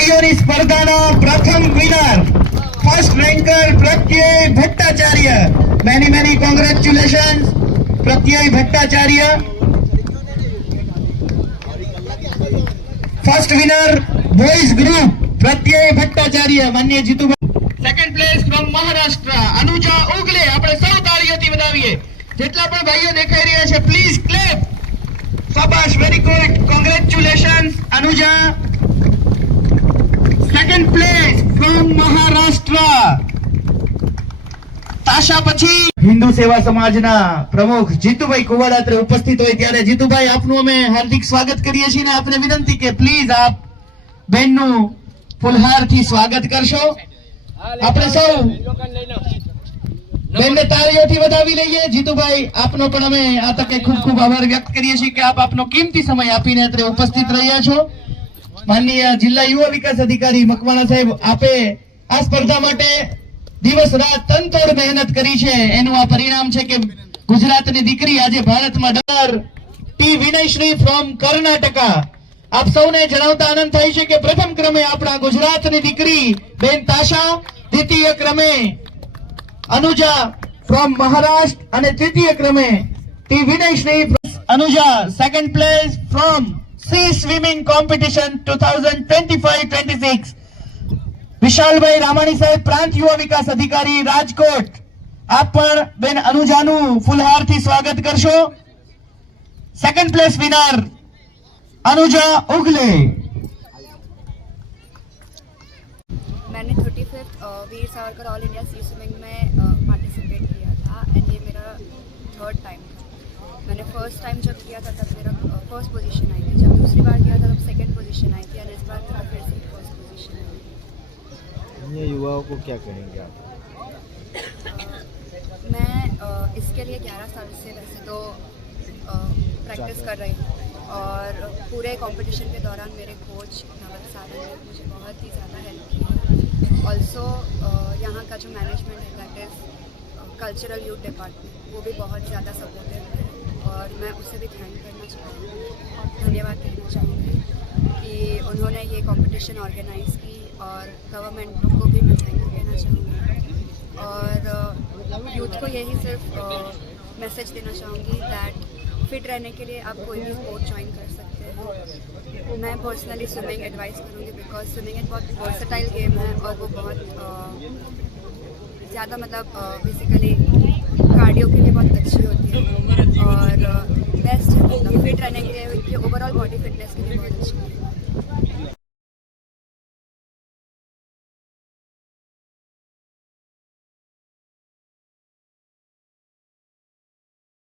ભાઈઓની સ્પર્ધાનો પ્રથમ વિનર ફર્સ્ટ રેન્કર પ્રત્યય Bhattacharya. Many congratulations Pratyay Bhattacharya. First winner boys group Pratyay Bhattacharya Manya Jitubhai. Second place from Maharashtra Anuja Ugale. આપણે સૌ તાળીઓથી વધાવીએ. જેટલા પણ ભાઈઓ દેખાઈ રહ્યા છે પ્લીઝ ક્લેપ. શાબાશ, very good, congratulations Anuja. Second place from Maharashtra Tasha. પછી હિન્દુ સેવા સમાજના પ્રમુખ જીતુભાઈ કુવાડાત્રે ઉપસ્થિત હોય ત્યારે જીતુભાઈ આપનું અમે હાર્દિક સ્વાગત કરીએ છીએ ને આપને વિનંતી કે પ્લીઝ આપ બેનનું ફુલહારથી સ્વાગત કરશો. આપણે સૌ બેનને તાળીઓથી વધાવી લઈએ. જીતુભાઈ આપનો પણ અમે આ તકે ખૂબ ખૂબ આભાર વ્યક્ત કરીએ છીએ કે આપ આપનો કિંમતી સમય આપીને અત્રે ઉપસ્થિત રહ્યા છો. માનનીય જિલ્લા યુવા વિકાસ અધિકારી મકવાણા સાહેબ, આપે આ સ્પર્ધા માટે દિવસ રાત તનતોડ મહેનત કરી છે. એનું આ પરિણામ છે કે ગુજરાતની દીકરી આજે ભારતમાં ડર. T Vinayashree from Karnataka. આપ સૌને જણાવતા આનંદ થાય છે કે પ્રથમ ક્રમે આપણા ગુજરાતની દીકરી બેન તાશા, દ્વિતીય ક્રમે અનુજા ફ્રોમ મહારાષ્ટ્ર અને તૃતીય ક્રમે T Vinayashree Anuja. Second place from sea swimming competition 2025-26 Vishalbhai રામાણી સાહેબ, પ્રાંત યુવા વિકાસ અધિકારી રાજકોટ. આપ પણ બેન અનુજાનું ફુલહારથી સ્વાગત કરશો. Second place winner Anuja Ugale. मैंने 35th Veer Savarkar all India sea swimming में पार्टिसिपेट किया था एंड ये मेरा थर्ड टाइम था. मैंने फर्स्ट टाइम जब किया था तब मेरा फर्स्ट पोजीशन आई थी. जब दूसरी बार किया था तब सेकंड पोजीशन आई थी और इस बार मेरा फिर से फर्स्ट पोजीशन आई. ये युवाओं को क्या कहेंगे आप? मैं इसके लिए 11 साल से वैसे तो प्रैक्टिस कर रही हूँ और पूरे कंपटीशन के दौरान मेरे कोच नवल सारंग ने मुझे बहुत ही ज़्यादा हेल्प की है. ऑल्सो यहाँ का जो मैनेजमेंट है that is cultural youth department, वो भी बहुत ज़्यादा सपोर्टिव है और मैं उसे भी थैंक करना चाहूँगी, धन्यवाद कहना चाहूँगी कि उन्होंने ये कंपटीशन ऑर्गेनाइज़ की और गवर्नमेंट को भी मैं थैंक कहना चाहूँगी. और यूथ को यही सिर्फ मैसेज देना चाहूँगी दैट फिट रहने के लिए आप कोई भी स्पोर्ट ज्वाइन कर सकते हैं. मैं पर्सनली स्विमिंग एडवाइस करूँगी बिकॉज स्विमिंग एक बहुत वर्सेटाइल गेम है और वो बहुत ज़्यादा मतलब बेसिकली कार्डियो के लिए बहुत अच्छी होती है और बेस्ट है. मतलब फिट रहने के लिए ओवरऑल बॉडी फिटनेस के लिए बहुत अच्छी है.